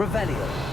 Revelio.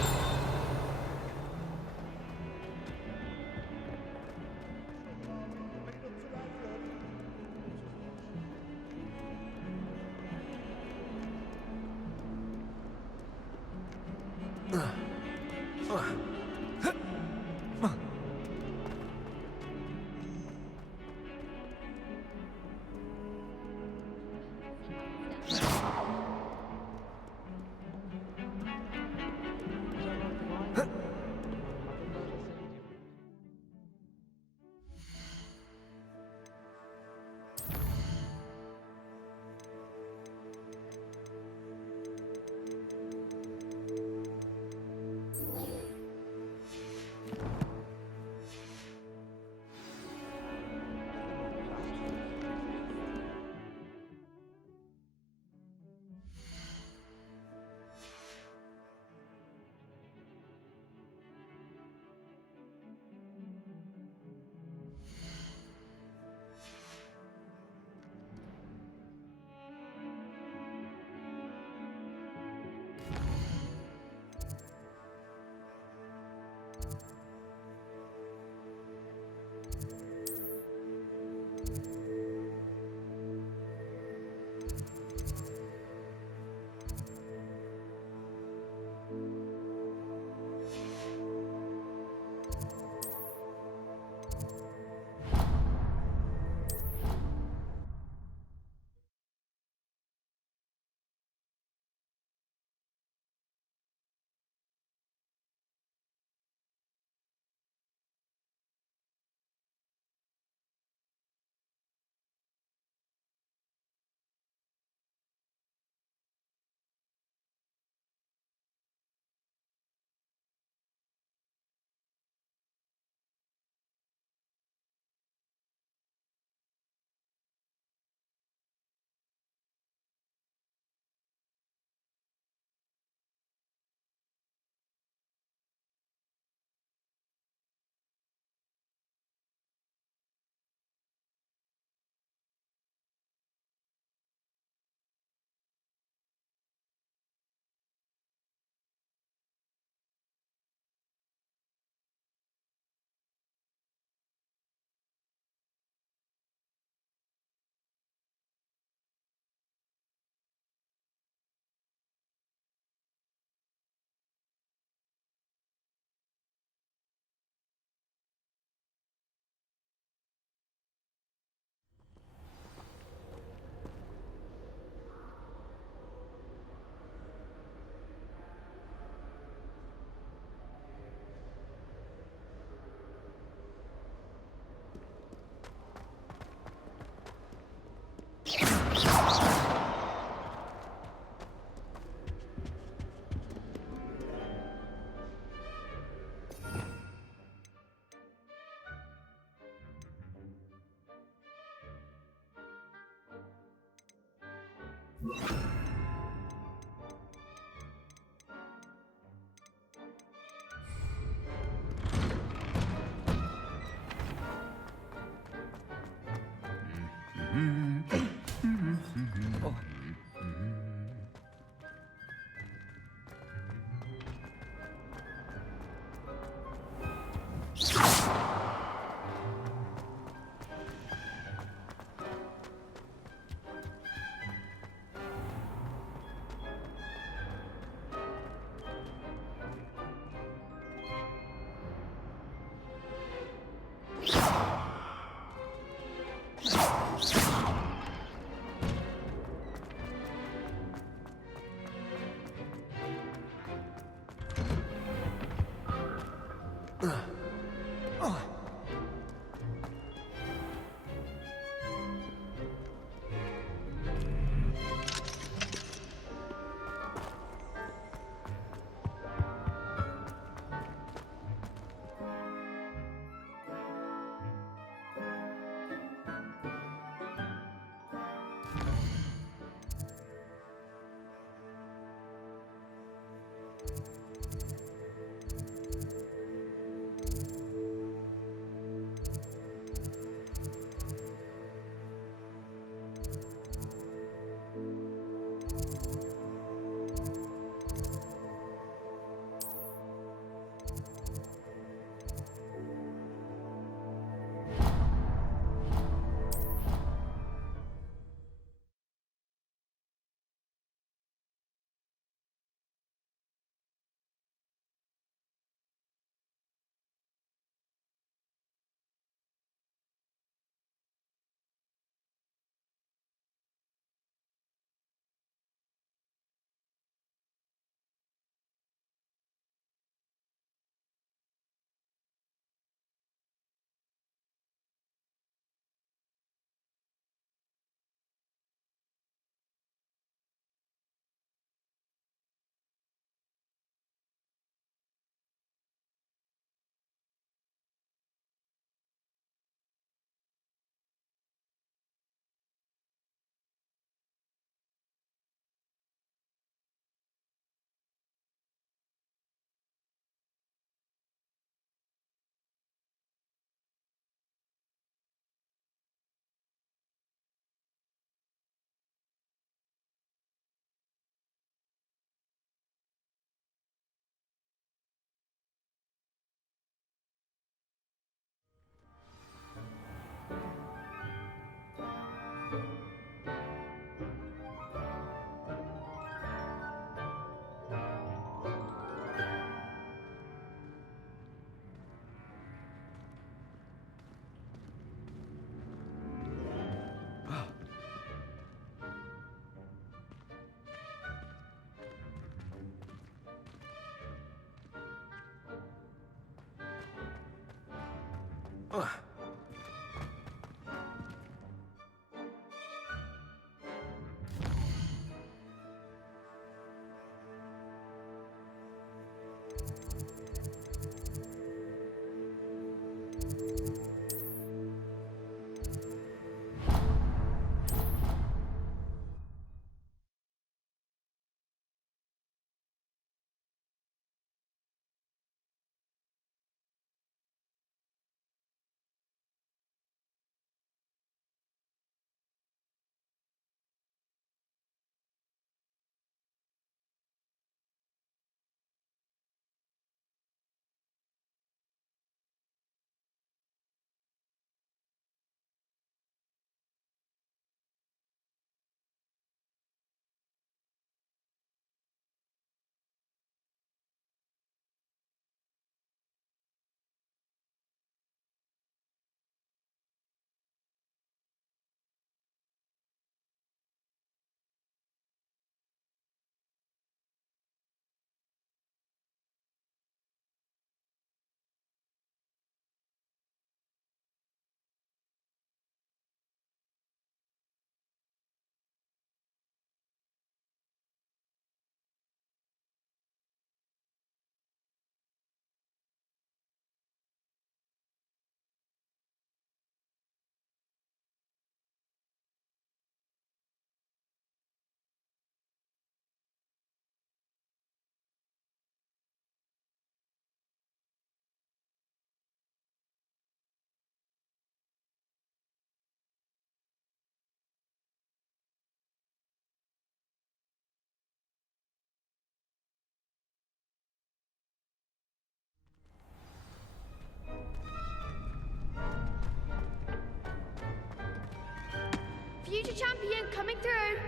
Future champion coming through.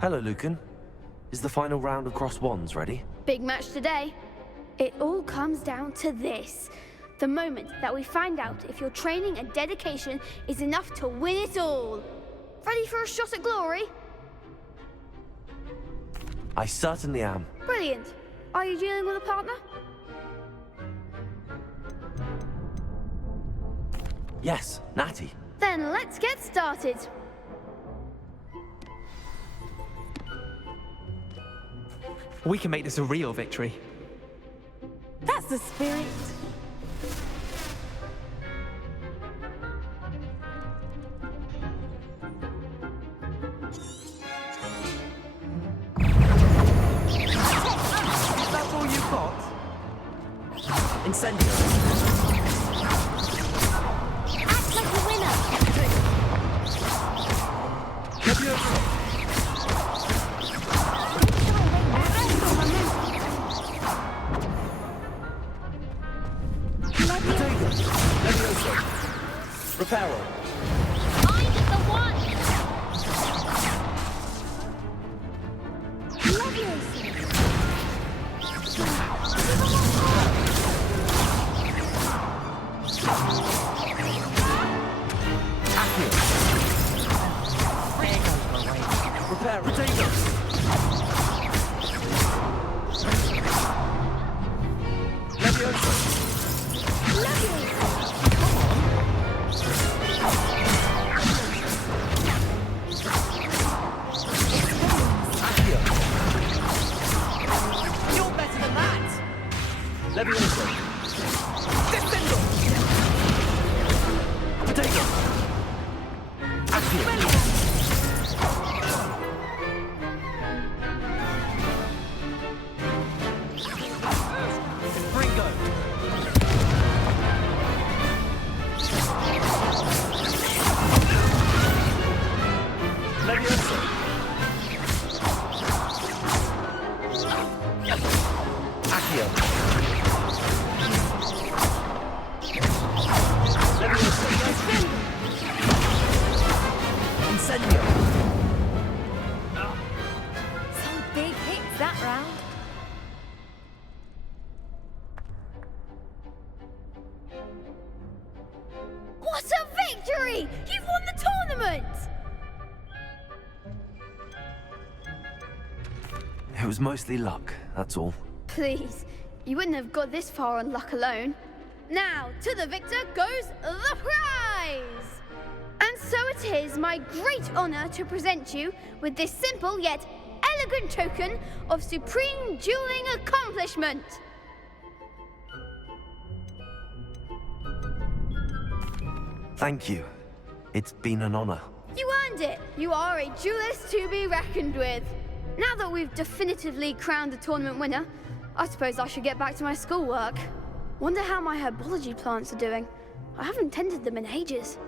Hello, Lucan. Is the final round of cross wands ready? Big match today. It all comes down to this. The moment that we find out if your training and dedication is enough to win it all. Ready for a shot at glory? I certainly am. Brilliant. Are you dealing with a partner? Yes, Natty. Then let's get started. We can make this a real victory. That's the spirit. That's all you've got? Incendio. Act like a winner. Reparo. I'm the one. Repair. Potato. Leviosa. You're better than that! Leviosa. Descendo! Potato. Accio. Ringo! Leviosa. Accio. Leviosa. Incendio. Some big hits that round. What a victory! You've won the tournament! It was mostly luck, that's all. Please, You wouldn't have got this far on luck alone. Now, to the victor goes the prize! And so it is my great honor to present you with this simple yet elegant token of supreme dueling accomplishment. Thank you. It's been an honor. You earned it. You are a duelist to be reckoned with. Now that we've definitively crowned the tournament winner, I suppose I should get back to my schoolwork. Wonder how my herbology plants are doing. I haven't tended them in ages.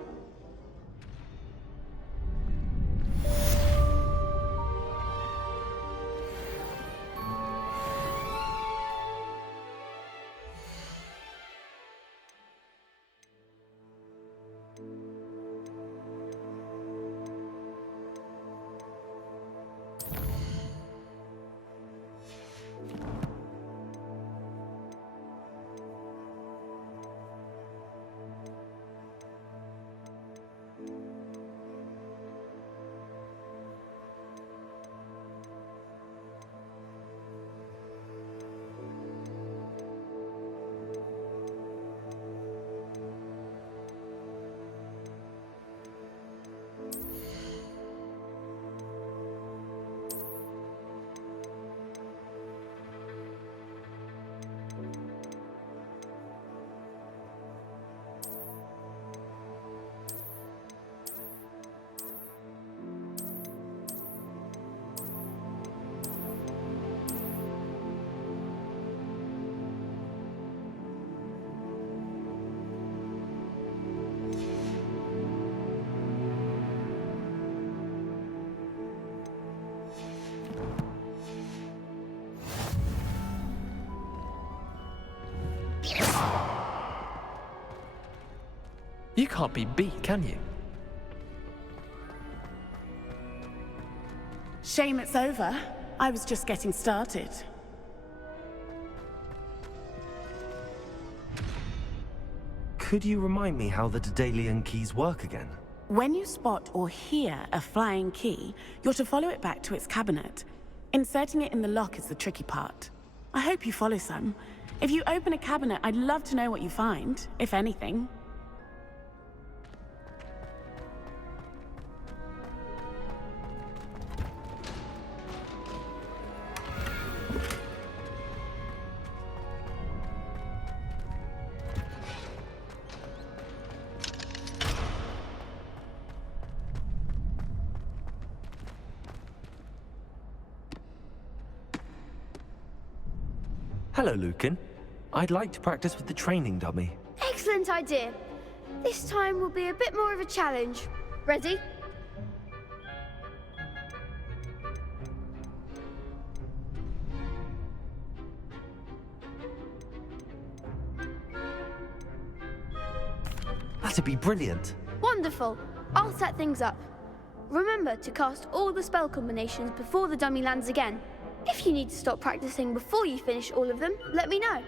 You can't be beat, can you? Shame it's over. I was just getting started. Could you remind me how the Daedalian keys work again? When you spot or hear a flying key, you're to follow it back to its cabinet. Inserting it in the lock is the tricky part. I hope you follow some. If you open a cabinet, I'd love to know what you find, if anything. Hello, Lucan. I'd like to practice with the training dummy. Excellent idea. This time will be a bit more of a challenge. Ready? That'd be brilliant. Wonderful. I'll set things up. Remember to cast all the spell combinations before the dummy lands again. If you need to stop practicing before you finish all of them, let me know.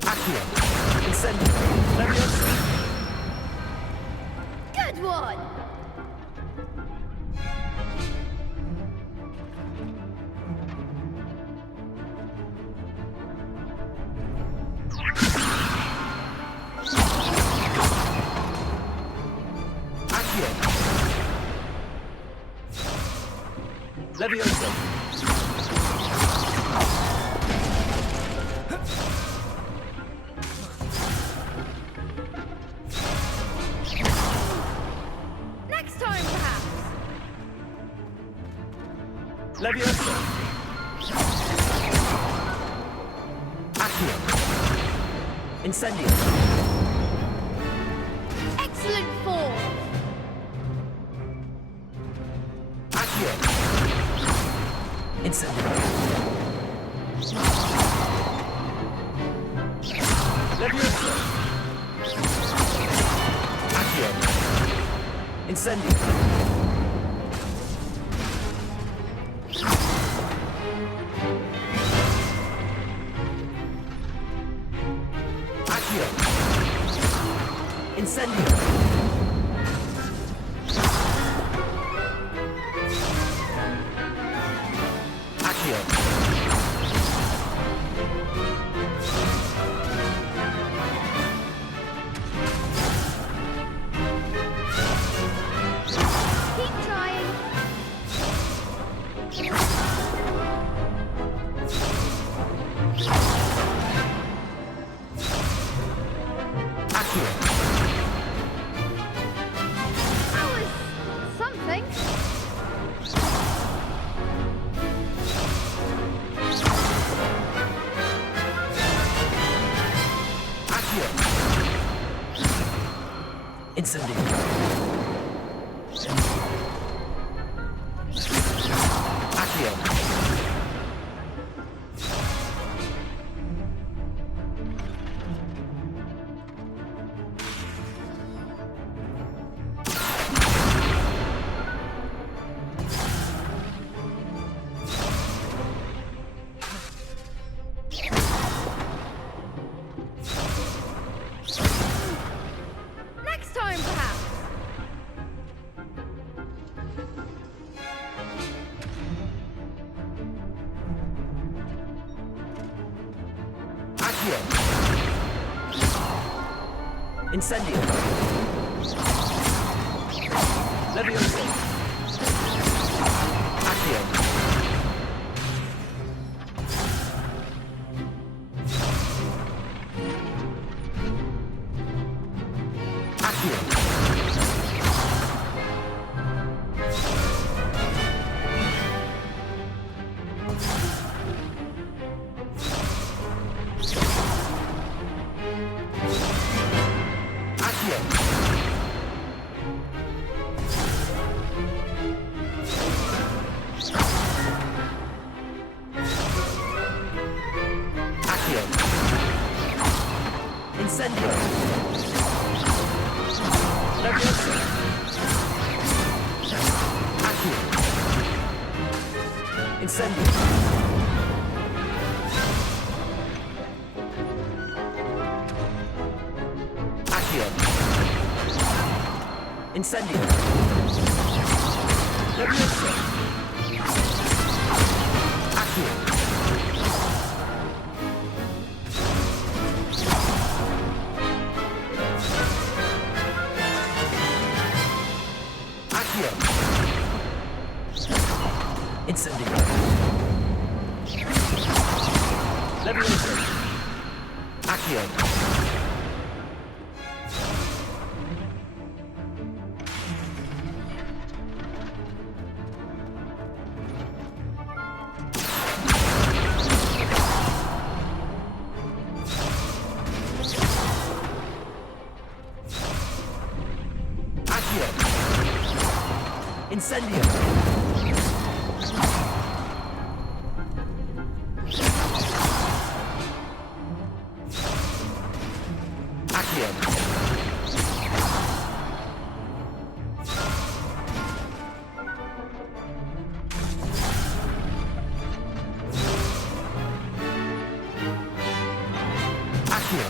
Accio. Incendio. Leviosa. Good one! Leviosa. Next time, perhaps. Leviosa. Accio. Incendio. Excellent form. Accio. Incendio. Leviosa. Accio. Incendio. Accio. Incendio. think. Accio! Incendio! Accio! Next time, perhaps. Accio! Incendio! Levioso! Accio! Accio! Accio! Accio! Incendio! Levioso! Accio! Incendio! Accio! Incendio! Levioso! Accio! Accio! Incendio! Levioso! Accio! Accio! Incendio! Accio! Accio!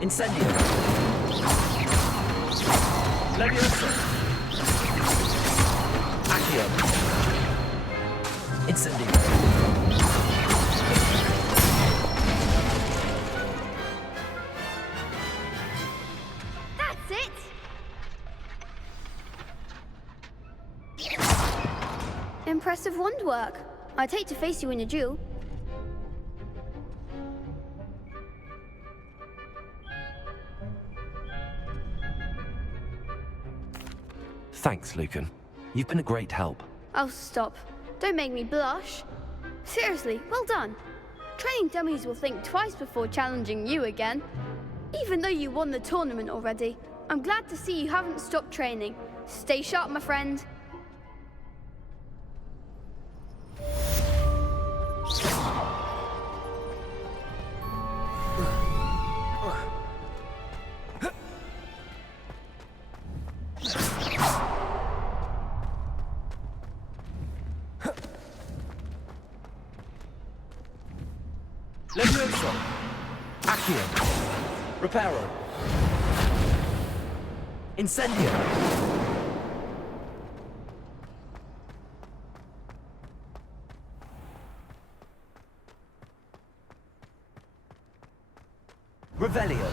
Incendio! Levioso! Accio! Incendio! That's it. Impressive wand work. I'd hate to face you in a duel. Thanks, Lucan. You've been a great help. Oh, stop. Don't make me blush. Seriously, well done. Training dummies will think twice before challenging you again. Even though you won the tournament already, I'm glad to see you haven't stopped training. Stay sharp, my friend. Levioso! Accio! Reparo! Incendio! Revelio!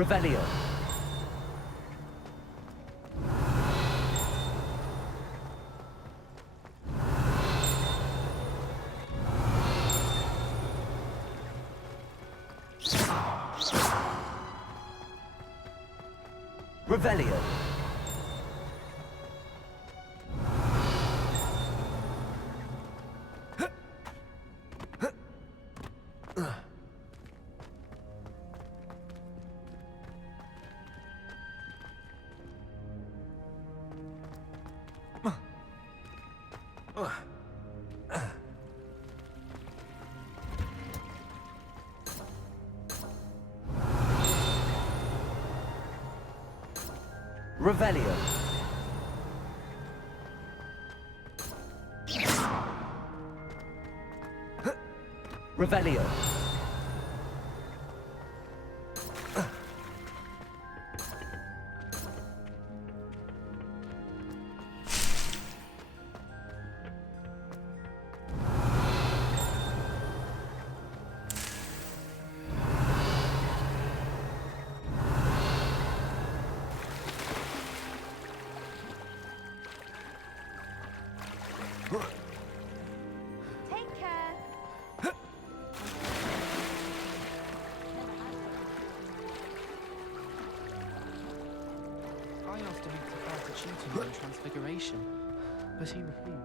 Revelio. Revelio. Revelio. Revelio. Take care. I asked him to fight a tutor in Transfiguration, but he refused.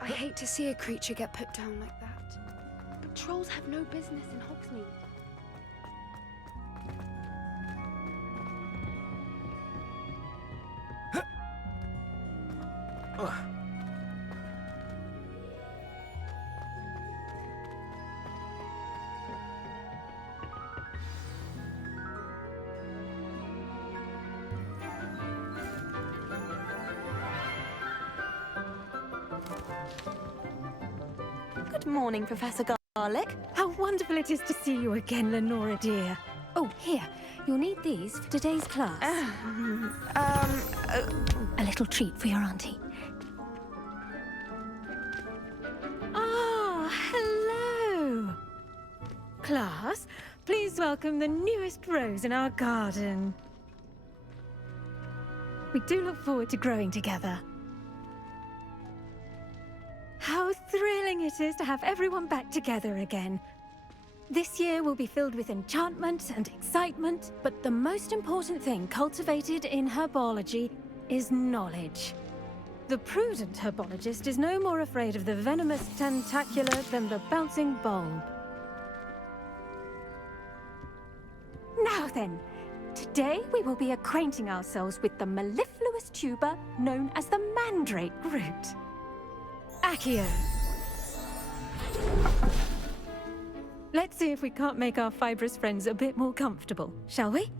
I hate to see a creature get put down like that. But trolls have no business in Hogsmeade. Good morning, Professor Garlick. How wonderful it is to see you again, Lenora dear. Oh, here, you'll need these for today's class. A little treat for your auntie. Ah, hello. Class, please welcome the newest rose in our garden. We do look forward to growing together. How thrilling it is to have everyone back together again. This year will be filled with enchantment and excitement, but the most important thing cultivated in herbology is knowledge. The prudent herbologist is no more afraid of the venomous tentacular than the bouncing bulb. Now then, today we will be acquainting ourselves with the mellifluous tuber known as the mandrake root. Accio. Let's see if we can't make our fibrous friends a bit more comfortable, shall we?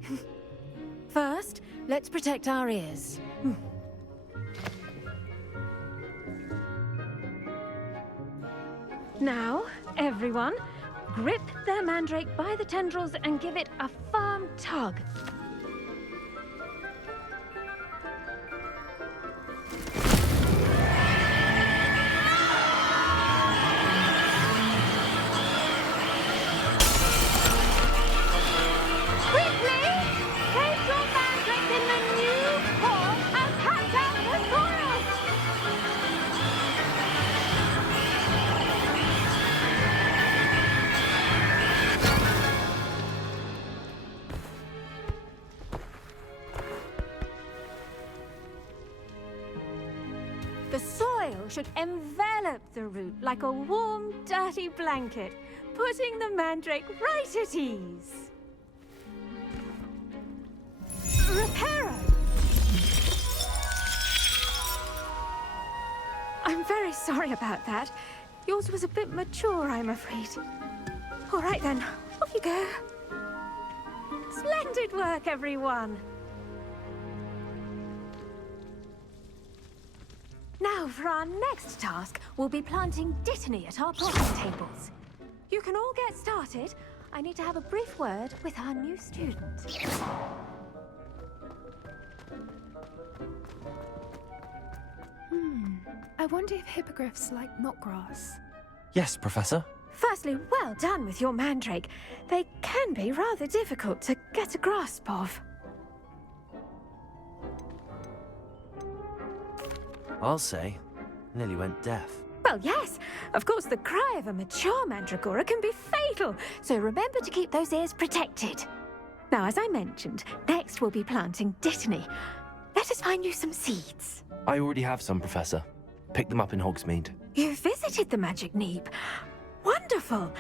First, let's protect our ears. Now, everyone, grip their mandrake by the tendrils and give it a firm tug. The soil should envelop the root like a warm, dirty blanket, putting the mandrake right at ease. Reparo! I'm very sorry about that. Yours was a bit mature, I'm afraid. All right then, off you go. Splendid work, everyone! Now, for our next task, we'll be planting dittany at our potting tables. You can all get started. I need to have a brief word with our new student. I wonder if hippogriffs like knotgrass. Yes, Professor. Firstly, well done with your mandrake. They can be rather difficult to get a grasp of. I'll say, nearly went deaf. Well, yes. Of course, the cry of a mature mandragora can be fatal, so remember to keep those ears protected. Now, as I mentioned, next we'll be planting dittany. Let us find you some seeds. I already have some, Professor. Picked them up in Hogsmeade. You visited the Magic Neep. Wonderful!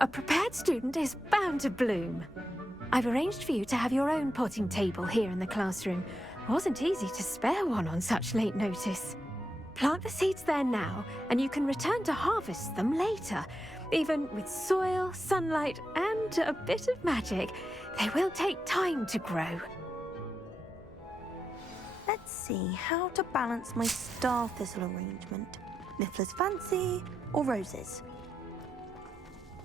A prepared student is bound to bloom. I've arranged for you to have your own potting table here in the classroom. Wasn't easy to spare one on such late notice. Plant the seeds there now, and you can return to harvest them later. Even with soil, sunlight, and a bit of magic, they will take time to grow. Let's see how to balance my star thistle arrangement. Niffler's fancy or roses?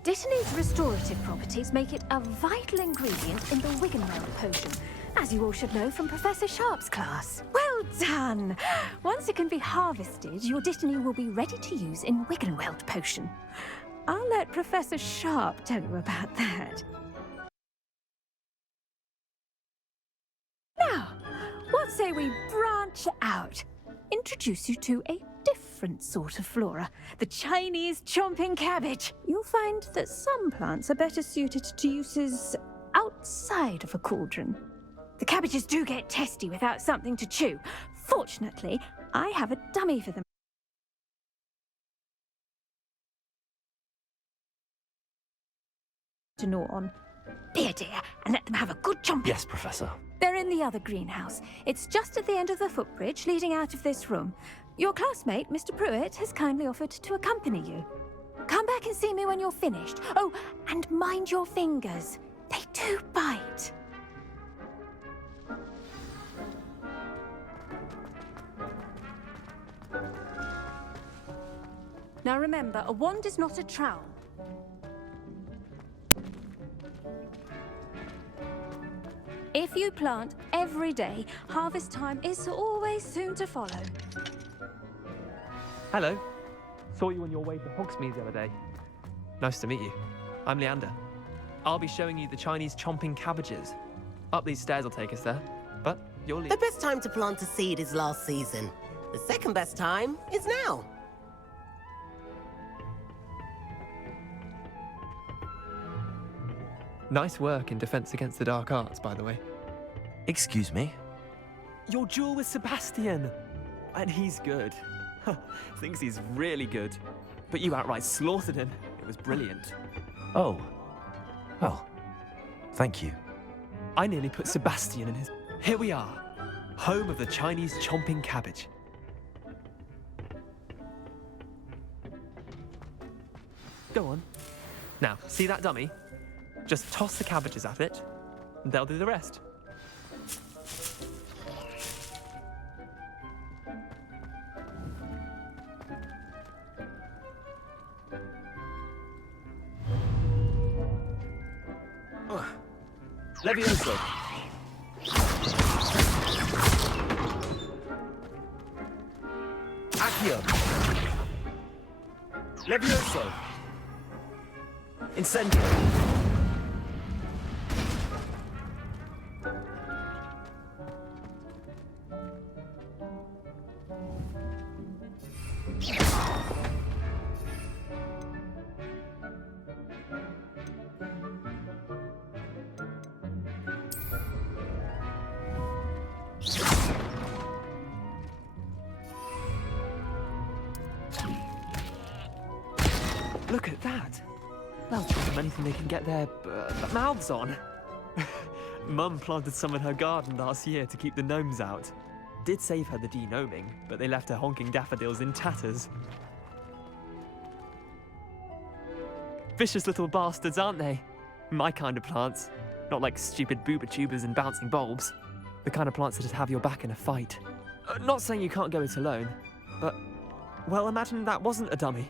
Dittany's restorative properties make it a vital ingredient in the Wiggenweld potion, as you all should know from Professor Sharp's class. Well done! Once it can be harvested, your dittany will be ready to use in Wiggenweld potion. I'll let Professor Sharp tell you about that. Now, what say we branch out? Introduce you to a different sort of flora, the Chinese chomping cabbage. You'll find that some plants are better suited to uses outside of a cauldron. The cabbages do get testy without something to chew. Fortunately, I have a dummy for them to gnaw on. Be a dear and let them have a good chomping. Yes, Professor. They're in the other greenhouse. It's just at the end of the footbridge leading out of this room. Your classmate, Mr. Pruitt, has kindly offered to accompany you. Come back and see me when you're finished. Oh, and mind your fingers. They do bite. Now remember, a wand is not a trowel. If you plant every day, harvest time is always soon to follow. Hello. Saw you on your way to Hogsmeade the other day. Nice to meet you. I'm Leander. I'll be showing you the Chinese chomping cabbages. Up these stairs will take us there, but you'll leave. The best time to plant a seed is last season. The second best time is now. Nice work in Defense Against the Dark Arts, by the way. Excuse me? Your duel with Sebastian! And he's good. Thinks he's really good. But you outright slaughtered him. It was brilliant. Oh. Well, thank you. I nearly put Sebastian in his... Here we are. Home of the Chinese chomping cabbage. Go on. Now, see that dummy? Just toss the cabbages at it, and they'll do the rest. Levioso. Accio. Levioso. Incendio. Look at that. They'll try them anything they can get their mouths on. Mum planted some in her garden last year to keep the gnomes out. Did save her the denoming, but they left her honking daffodils in tatters. Vicious little bastards, aren't they? My kind of plants. Not like stupid booba tubers and bouncing bulbs. The kind of plants that'd have your back in a fight. Not saying you can't go it alone, but, well, imagine that wasn't a dummy.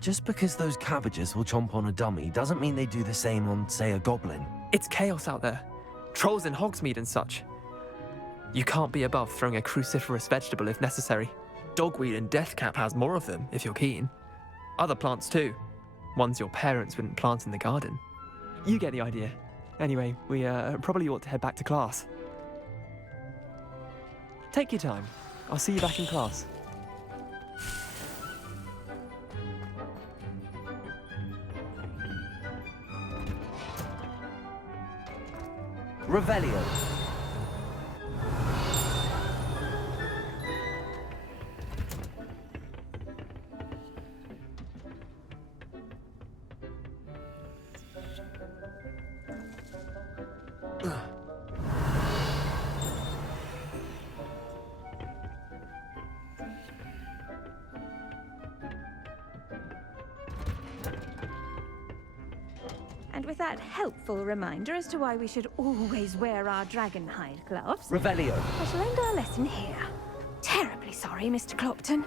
Just because those cabbages will chomp on a dummy doesn't mean they do the same on, say, a goblin. It's chaos out there. Trolls in Hogsmeade and such. You can't be above throwing a cruciferous vegetable if necessary. Dogweed and deathcap has more of them, if you're keen. Other plants too. Ones your parents wouldn't plant in the garden. You get the idea. Anyway, we probably ought to head back to class. Take your time. I'll see you back in class. Revelio. And with that helpful reminder as to why we should always wear our dragonhide gloves, Revelio. I shall end our lesson here. Terribly sorry, Mr. Clopton.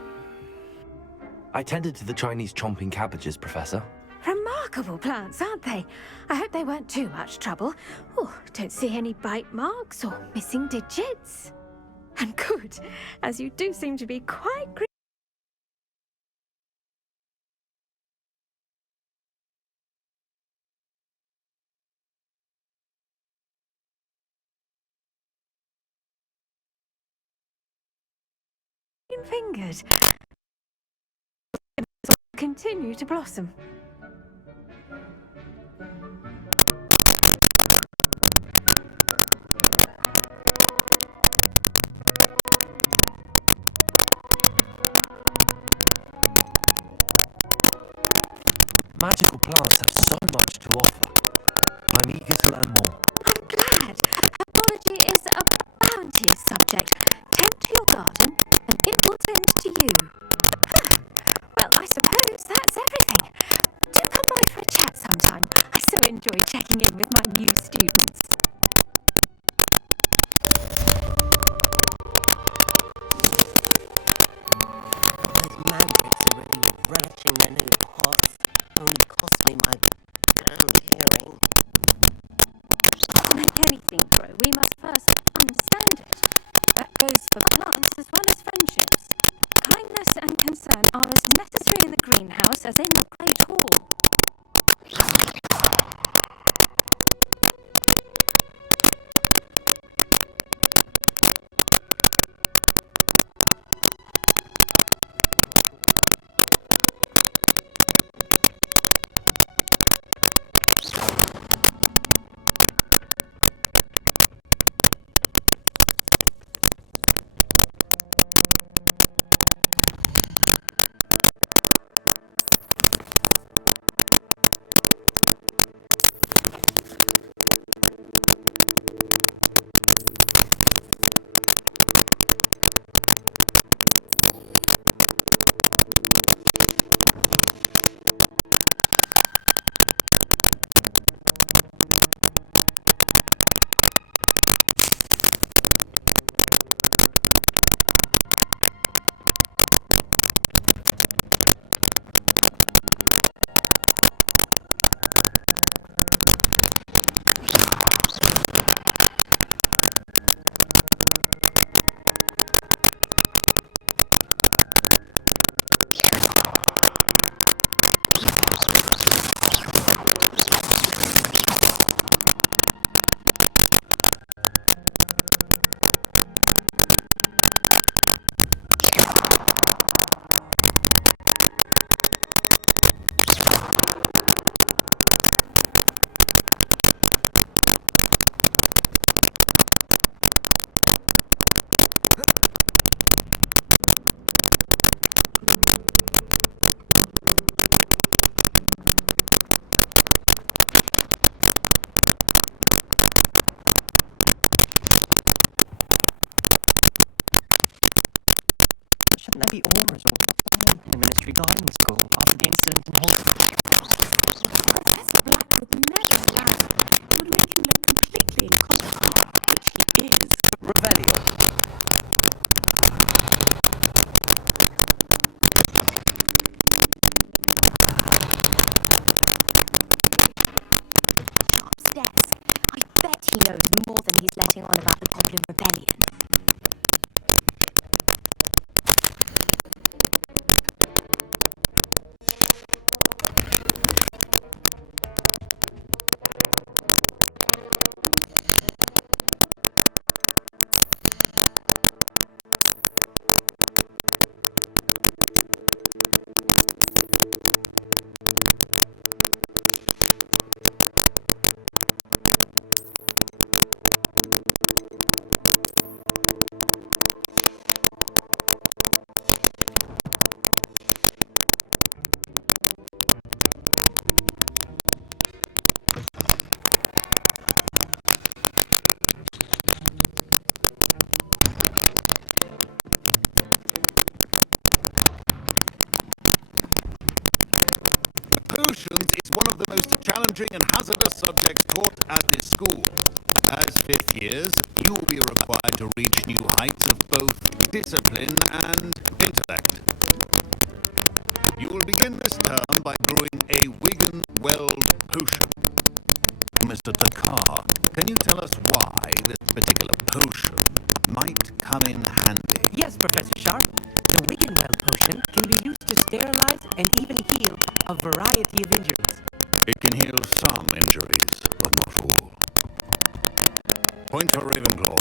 I tended to the Chinese chomping cabbages, Professor. Remarkable plants, aren't they? I hope they weren't too much trouble. Oh, don't see any bite marks or missing digits. And good, as you do seem to be quite fingered. Continue to blossom. Magical plants have so much to offer. I'm eager to learn more. I'm glad. Herbology is a bounteous subject. Tend to your garden, and it will tend to you. Huh. Well, I suppose that's everything. Do come by for a chat sometime. I so enjoy checking in with my new students. Those mavericks are really relishing their new pots. Only cost me my damn hearing. To make anything grow, we must first understand it. That goes for plants as well as friendships. Kindness and concern are as necessary in the greenhouse as in the great hall. maybe Aura's or the Ministry Garden School after the incident in Hogwarts. Professor Black would never allow it. It would make him look completely incompetent, which he is. Revelio. Sharp's desk. I bet he knows more than he's letting on about the Goblin Rebellion. Potions is one of the most challenging and hazardous subjects taught at this school. As fifth years, you will be required to reach new heights of both discipline and intellect. You will begin this term by brewing a Wigan Well potion. Mr. Takar, can you tell us why this particular potion might come in handy? Yes, Professor Sharp. The Wiggenweld potion can be used to sterilize and even heal a variety of injuries. It can heal some injuries, but not all. Point to Ravenclaw.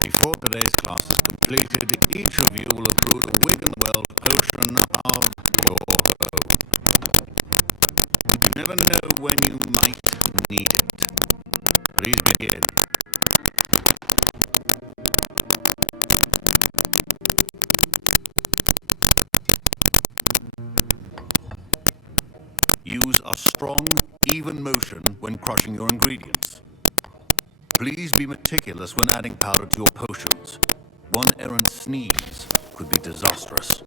Before today's class is completed, each of you will accrue the Wiggenweld potion of your own. You never know when you might need it. Please begin. Use a strong, even motion when crushing your ingredients. Please be meticulous when adding powder to your potions. One errant sneeze could be disastrous.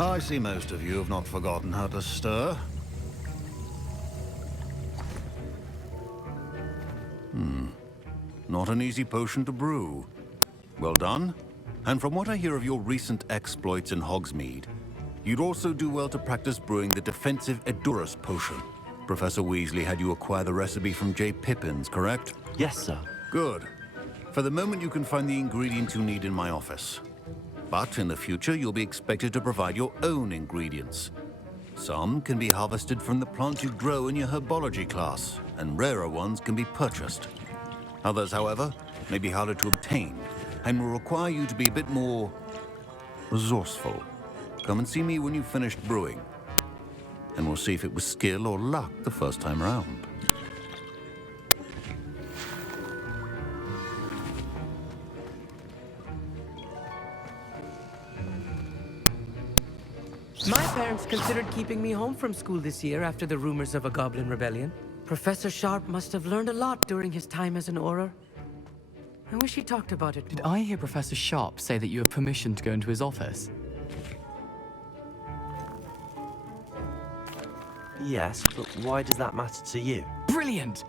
I see most of you have not forgotten how to stir. Not an easy potion to brew. Well done. And from what I hear of your recent exploits in Hogsmeade, you'd also do well to practice brewing the defensive Edurus potion. Professor Weasley had you acquire the recipe from J. Pippins, correct? Yes, sir. Good. For the moment, you can find the ingredients you need in my office. But in the future, you'll be expected to provide your own ingredients. Some can be harvested from the plants you grow in your herbology class, and rarer ones can be purchased. Others, however, may be harder to obtain, and will require you to be a bit more resourceful. Come and see me when you've finished brewing, and we'll see if it was skill or luck the first time round. My parents considered keeping me home from school this year after the rumors of a Goblin Rebellion. Professor Sharp must have learned a lot during his time as an Auror. I wish he talked about it Did more. I hear Professor Sharp say that you have permission to go into his office? Yes, but why does that matter to you? Brilliant!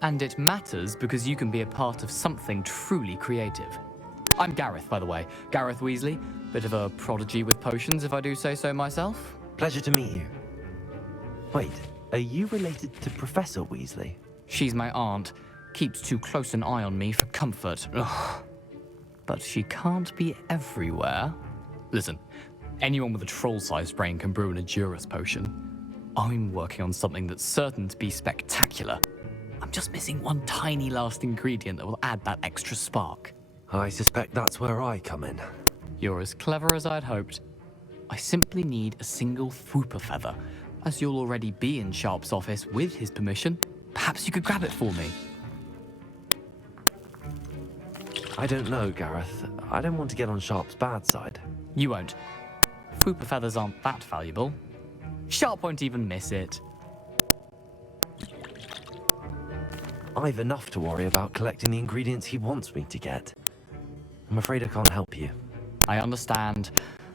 And it matters because you can be a part of something truly creative. I'm Gareth, by the way. Gareth Weasley. Bit of a prodigy with potions, if I do say so myself. Pleasure to meet you. Wait, are you related to Professor Weasley? She's my aunt. Keeps too close an eye on me for comfort. Ugh. But she can't be everywhere. Listen, anyone with a troll-sized brain can brew an Edurus potion. I'm working on something that's certain to be spectacular. I'm just missing one tiny last ingredient that will add that extra spark. I suspect that's where I come in. You're as clever as I'd hoped. I simply need a single Fwooper feather, As you'll already be in Sharp's office with his permission, perhaps you could grab it for me. I don't know, Gareth. I don't want to get on Sharp's bad side. You won't. Fwooper feathers aren't that valuable. Sharp won't even miss it. I've enough to worry about collecting the ingredients he wants me to get. I'm afraid I can't help you. I understand.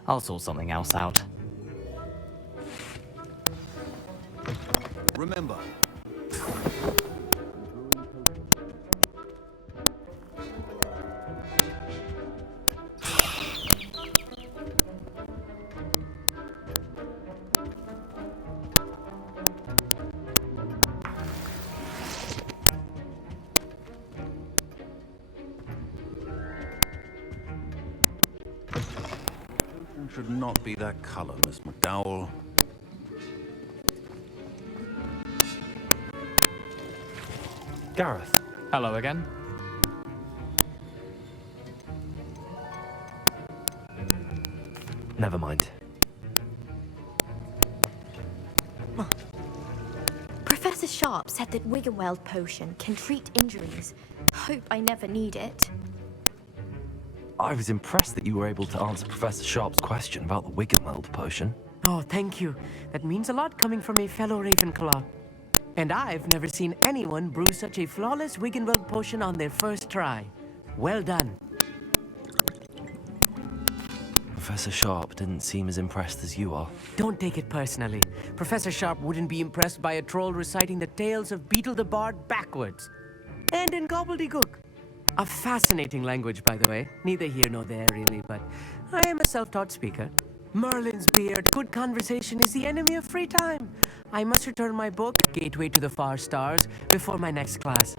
I'll sort something else out. Remember, should not be that color, Miss McDowell. Gareth. Hello again. Never mind. Professor Sharp said that Wiggenweld potion can treat injuries. Hope I never need it. I was impressed that you were able to answer Professor Sharp's question about the Wiggenweld potion. Oh, thank you. That means a lot coming from a fellow Ravenclaw. And I've never seen anyone brew such a flawless Wiggenweld potion on their first try. Well done. Professor Sharp didn't seem as impressed as you are. Don't take it personally. Professor Sharp wouldn't be impressed by a troll reciting the tales of Beetle the Bard backwards. And in gobbledygook. A fascinating language, by the way. Neither here nor there, really, but I am a self-taught speaker. Merlin's beard, good conversation is the enemy of free time. I must return my book, Gateway to the Far Stars, before my next class.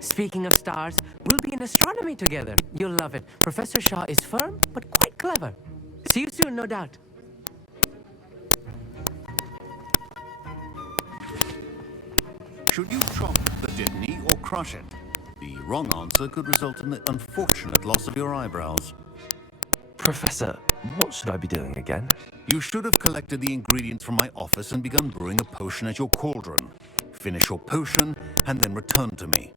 Speaking of stars, we'll be in astronomy together. You'll love it. Professor Shaw is firm, but quite clever. See you soon, no doubt. Should you chop the Didney or crush it? The wrong answer could result in the unfortunate loss of your eyebrows. Professor, what should I be doing again? You should have collected the ingredients from my office and begun brewing a potion at your cauldron. Finish your potion and then return to me.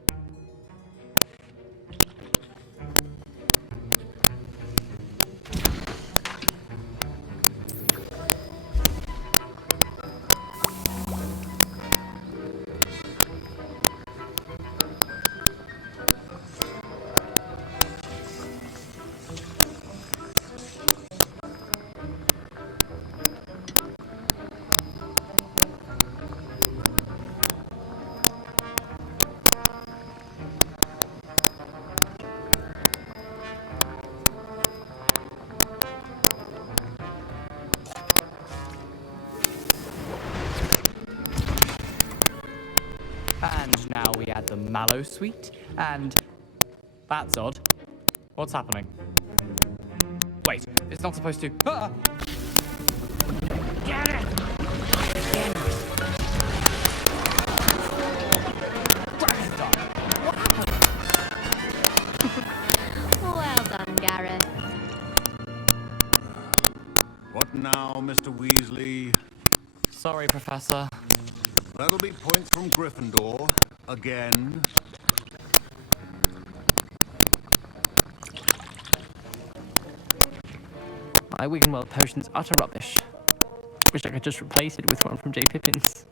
And now we add the mallow sweet, and... That's odd. What's happening? Wait, it's not supposed to... Ah! Get it! Well done, Gareth. What now, Mr. Weasley? Sorry, Professor. That'll be points from Gryffindor. Again. My Wiggenweld potion's utter rubbish. Wish I could just replace it with one from J. Pippin's.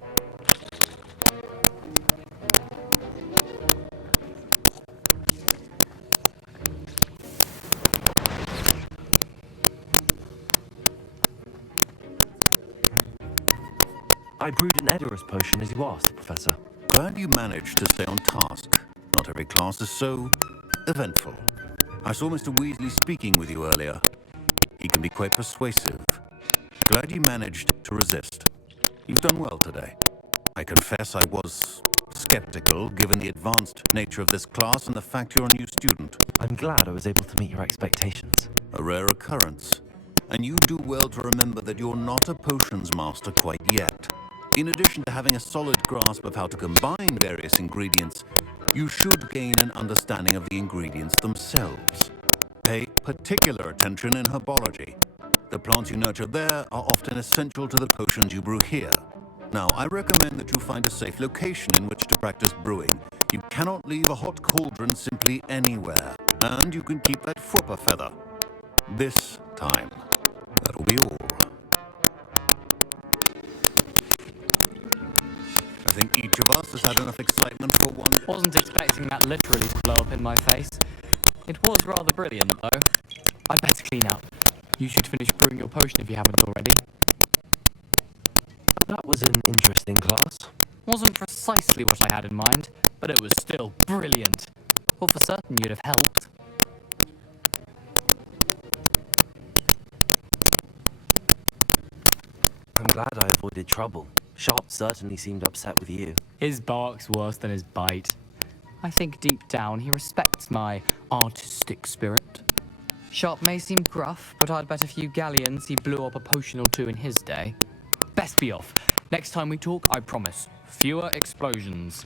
I brewed an Edorus potion as you asked, Professor. Glad you managed to stay on task. Not every class is so eventful. I saw Mr. Weasley speaking with you earlier. He can be quite persuasive. Glad you managed to resist. You've done well today. I confess I was skeptical, given the advanced nature of this class and the fact you're a new student. I'm glad I was able to meet your expectations. A rare occurrence. And you do well to remember that you're not a potions master quite yet. In addition to having a solid grasp of how to combine various ingredients, you should gain an understanding of the ingredients themselves. Pay particular attention in herbology. The plants you nurture there are often essential to the potions you brew here. Now, I recommend that you find a safe location in which to practice brewing. You cannot leave a hot cauldron simply anywhere. And you can keep that Frupper feather. This time. That'll be all. I think each of us has had enough excitement for one. Wasn't expecting that literally to blow up in my face. It was rather brilliant, though. I'd better clean up. You should finish brewing your potion if you haven't already. That was an interesting class. Wasn't precisely what I had in mind, but it was still brilliant. Well, for certain you'd have helped. I'm glad I avoided trouble. Sharp certainly seemed upset with you. His bark's worse than his bite. I think deep down he respects my artistic spirit. Sharp may seem gruff, but I'd bet a few galleons he blew up a potion or two in his day. Best be off. Next time we talk, I promise, fewer explosions.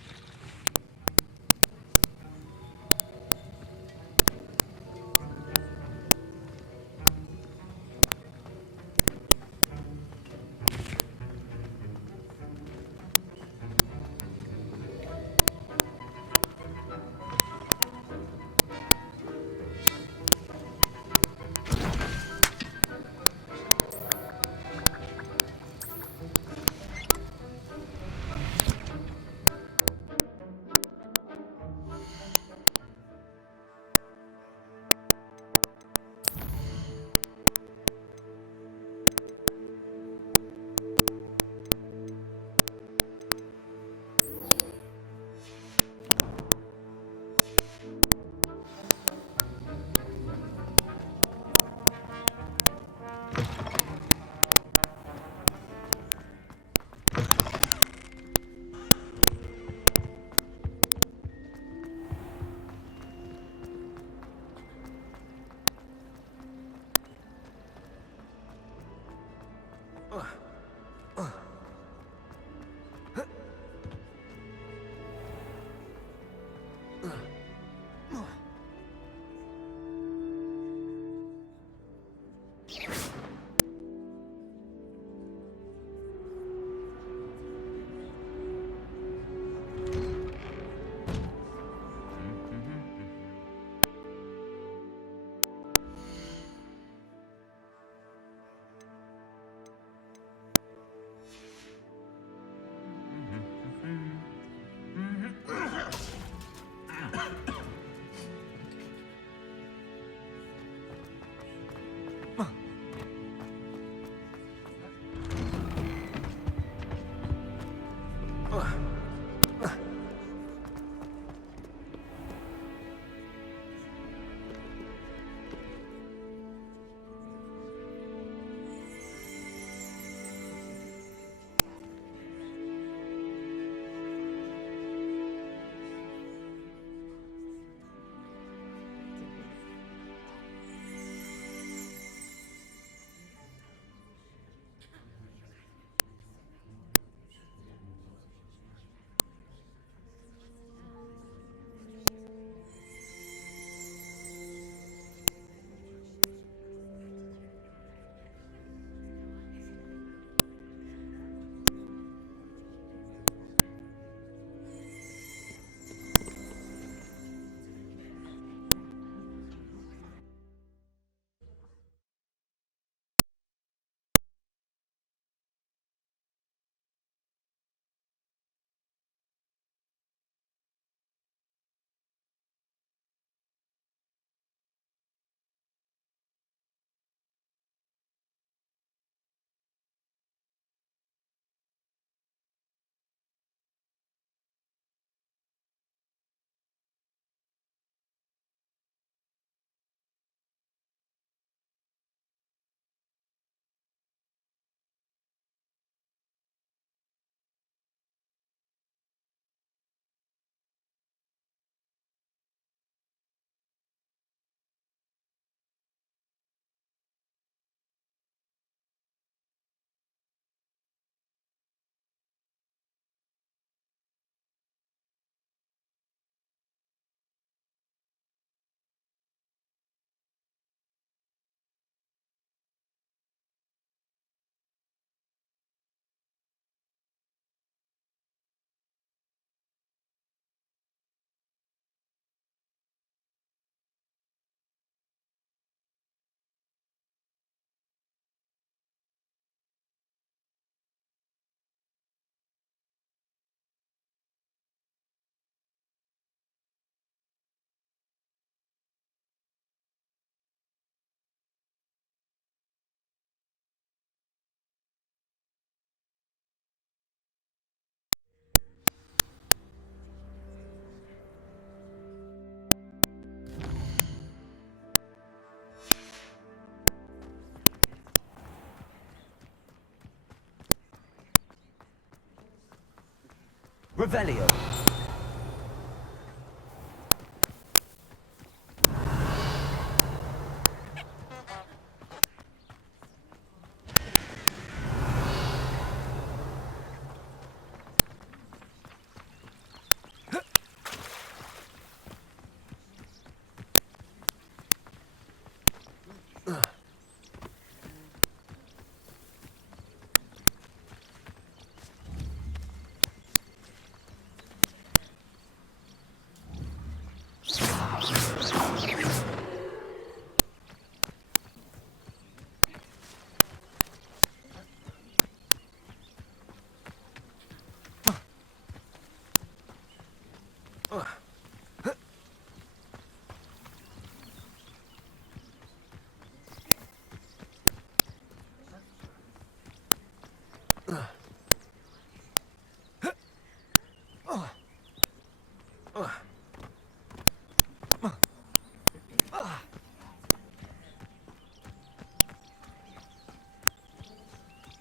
Revelio.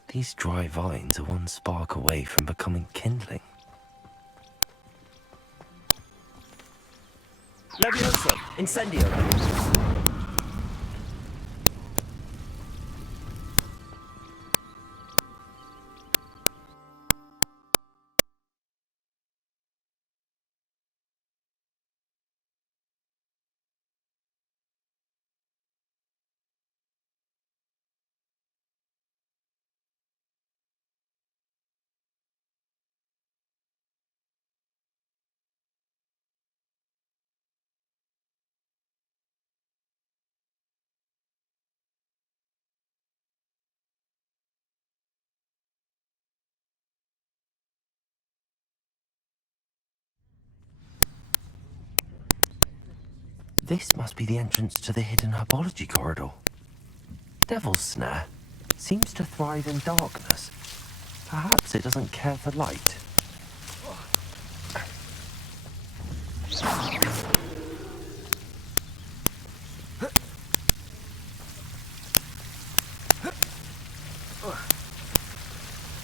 These dry vines are one spark away from becoming kindling. Levioso. Incendio. This must be the entrance to the hidden herbology corridor. Devil's Snare seems to thrive in darkness. Perhaps it doesn't care for light.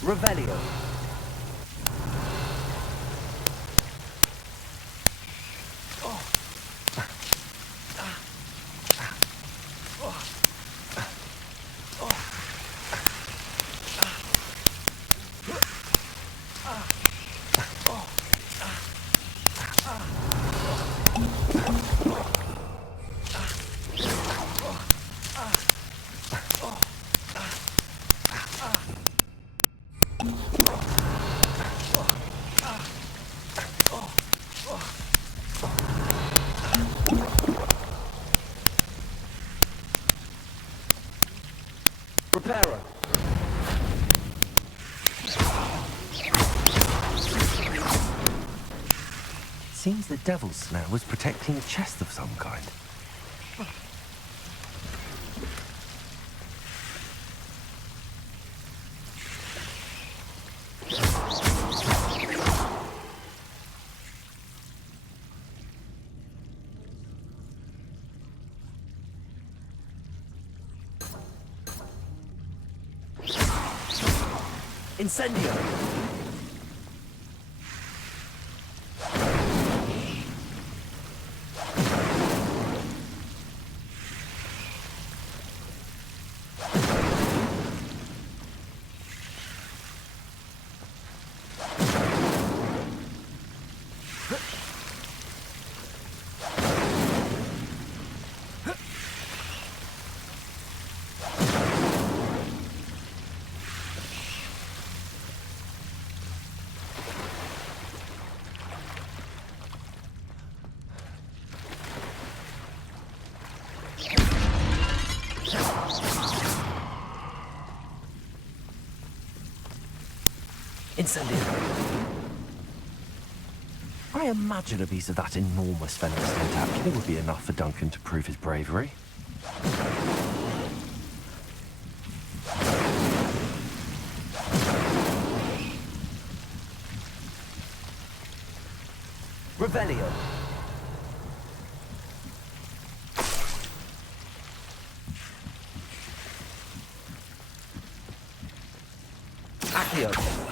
Revelio. Preparo. Seems the Devil's Snare was protecting a chest of some kind. Incendio. Incendio. I imagine a piece of that enormous venomous tentacular would be enough for Duncan to prove his bravery. Revelio. Accio.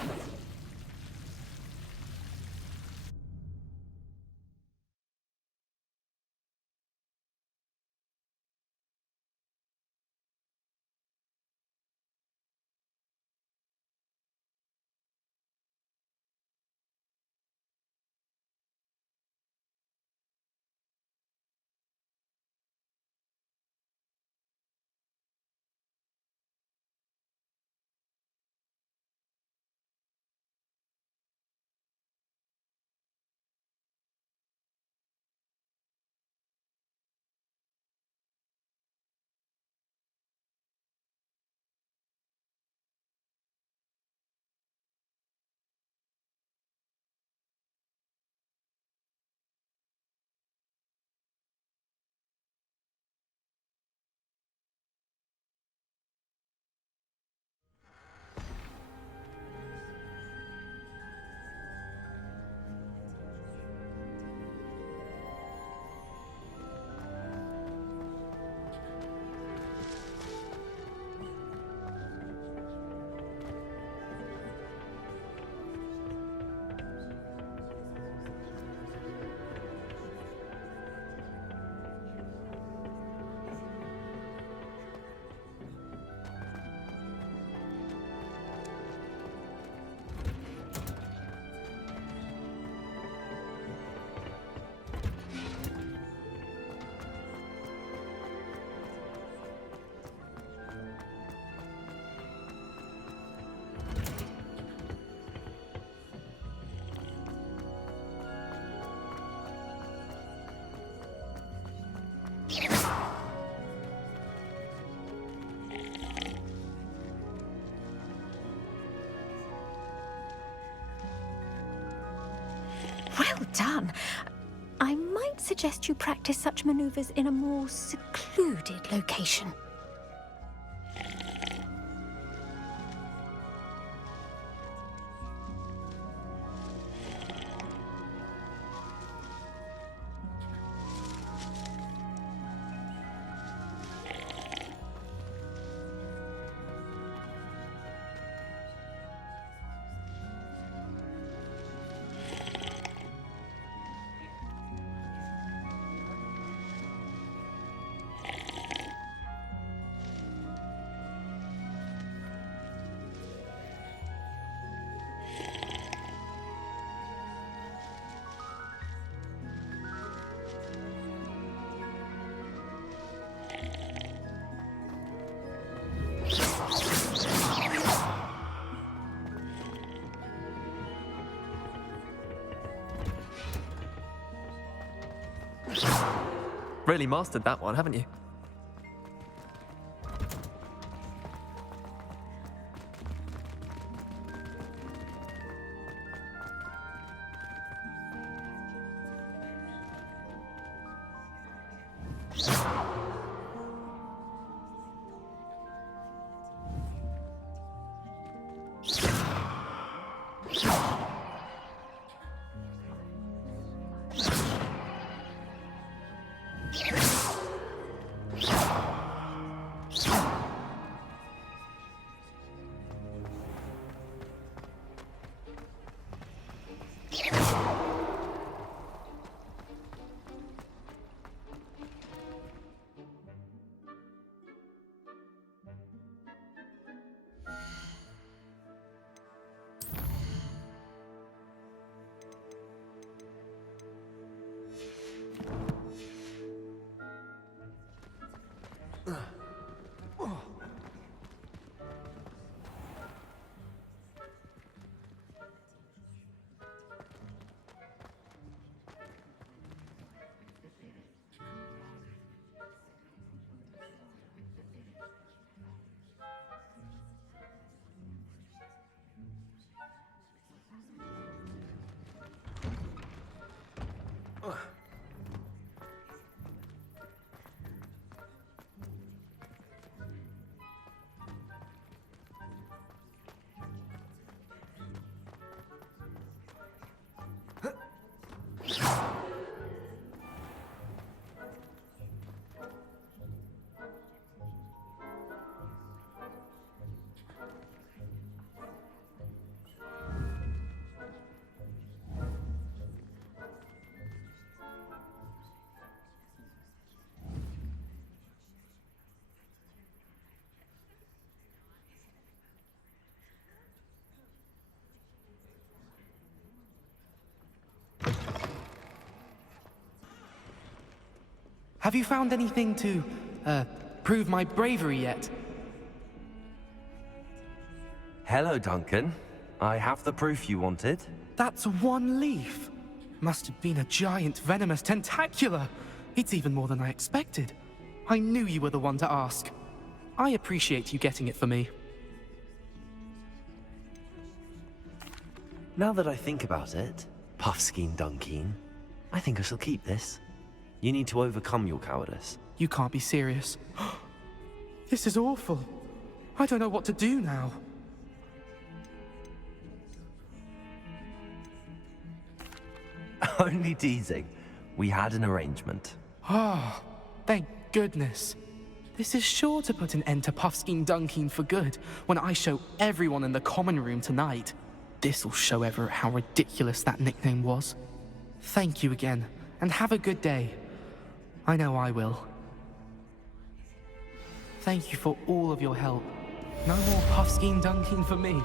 done. I might suggest you practice such maneuvers in a more secluded location. Really mastered that one, haven't you? Have you found anything to, prove my bravery yet? Hello, Duncan. I have the proof you wanted. That's one leaf. Must have been a giant venomous tentacula. It's even more than I expected. I knew you were the one to ask. I appreciate you getting it for me. Now that I think about it, Puffskein Dunkeen, I think I shall keep this. You need to overcome your cowardice. You can't be serious. This is awful. I don't know what to do now. Only teasing. We had an arrangement. Ah, thank goodness. This is sure to put an end to Puffskein Dunkeen for good when I show everyone in the common room tonight. This'll show Everett how ridiculous that nickname was. Thank you again, and have a good day. I know I will. Thank you for all of your help. No more Puffskein Dunkeen for me.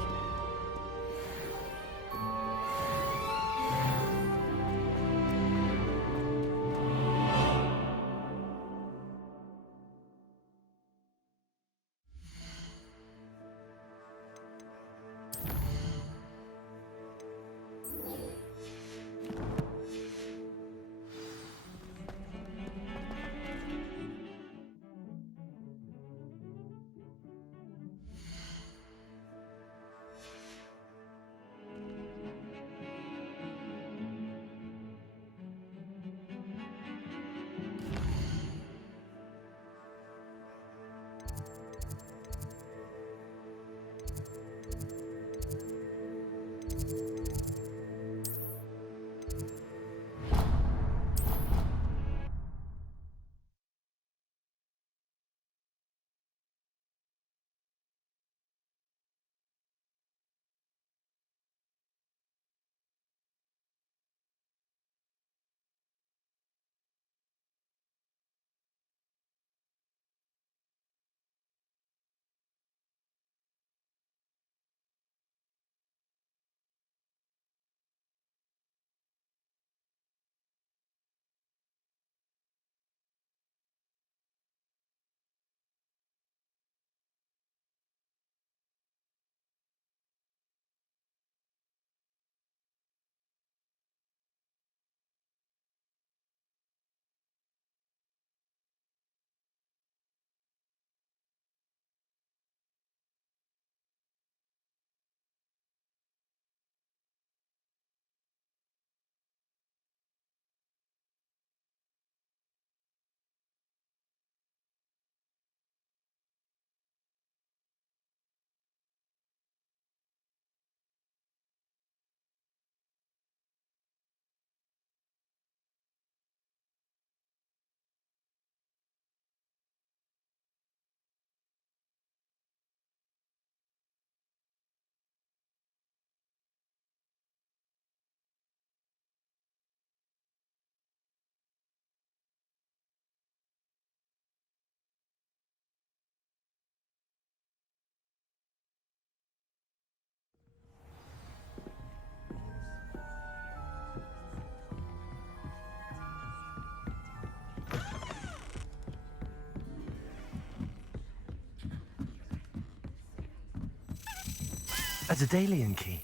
A Daedalian key.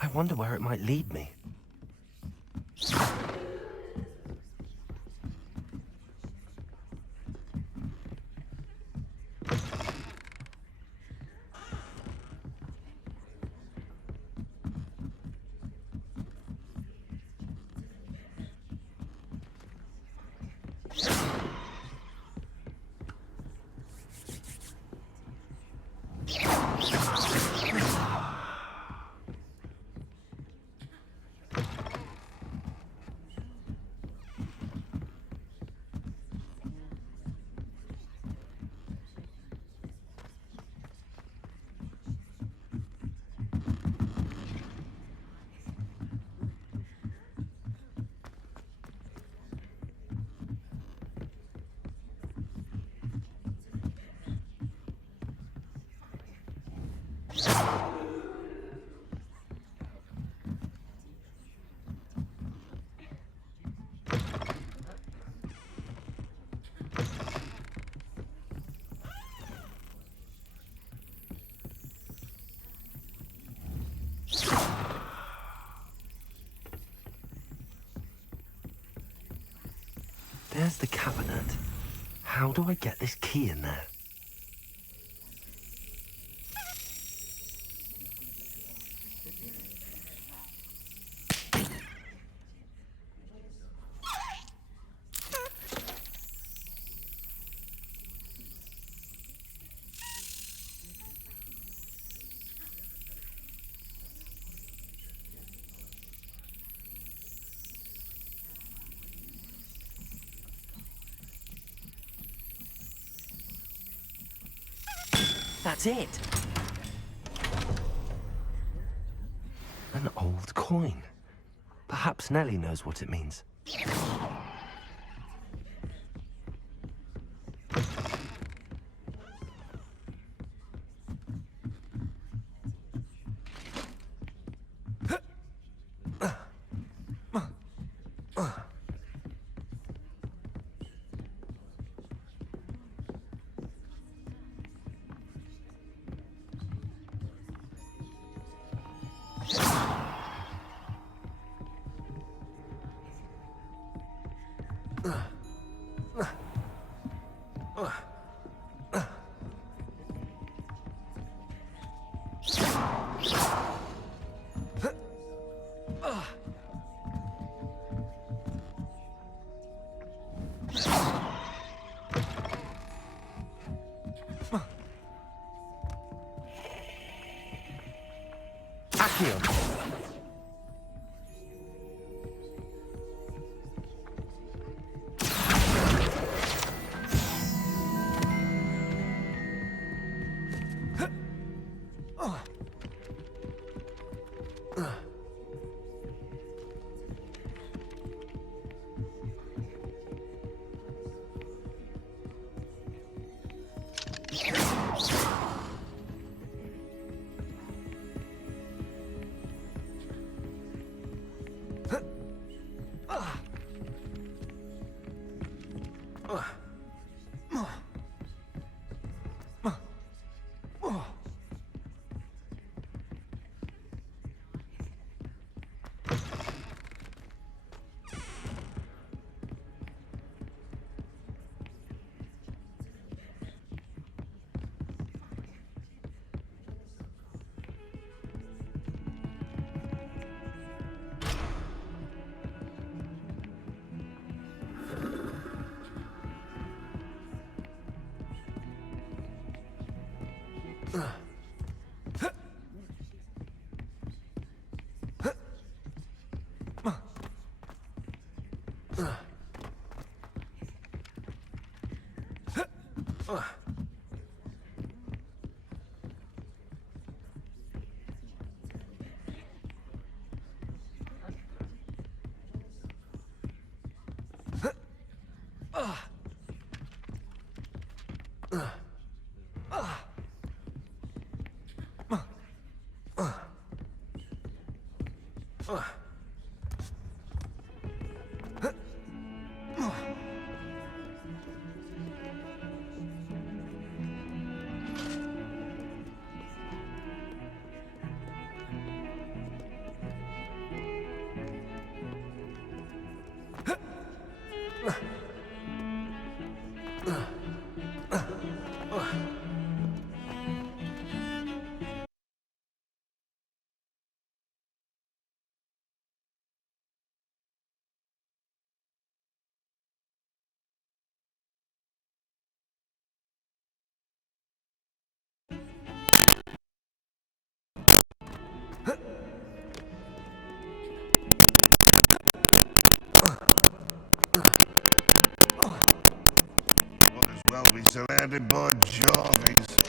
I wonder where it might lead me. There's the cabinet. How do I get this key in there? That's it. An old coin. Perhaps Nellie knows what it means. Accio. I'll be surrounded by Jarvies.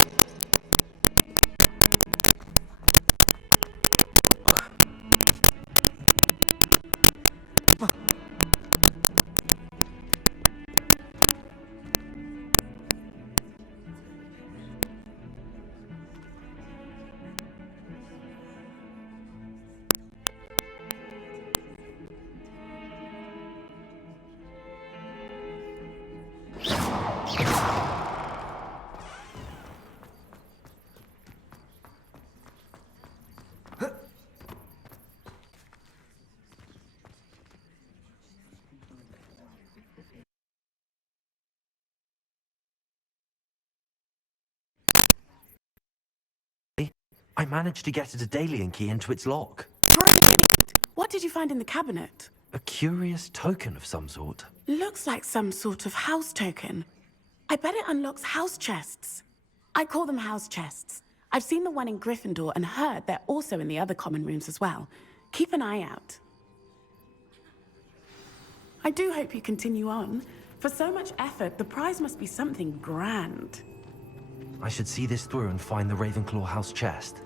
I managed to get a Daedalian key into its lock. Great! What did you find in the cabinet? A curious token of some sort. Looks like some sort of house token. I bet it unlocks house chests. I call them house chests. I've seen the one in Gryffindor and heard they're also in the other common rooms as well. Keep an eye out. I do hope you continue on. For so much effort, the prize must be something grand. I should see this through and find the Ravenclaw house chest.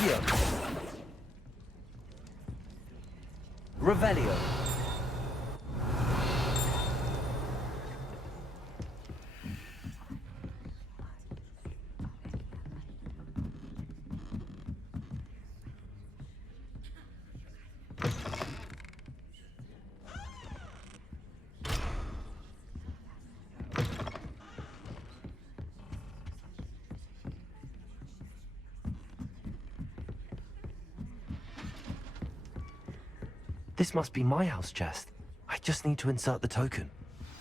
Accio. Revelio. This must be my house chest. I just need to insert the token.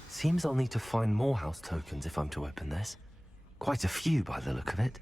Seems I'll need to find more house tokens if I'm to open this. Quite a few by the look of it.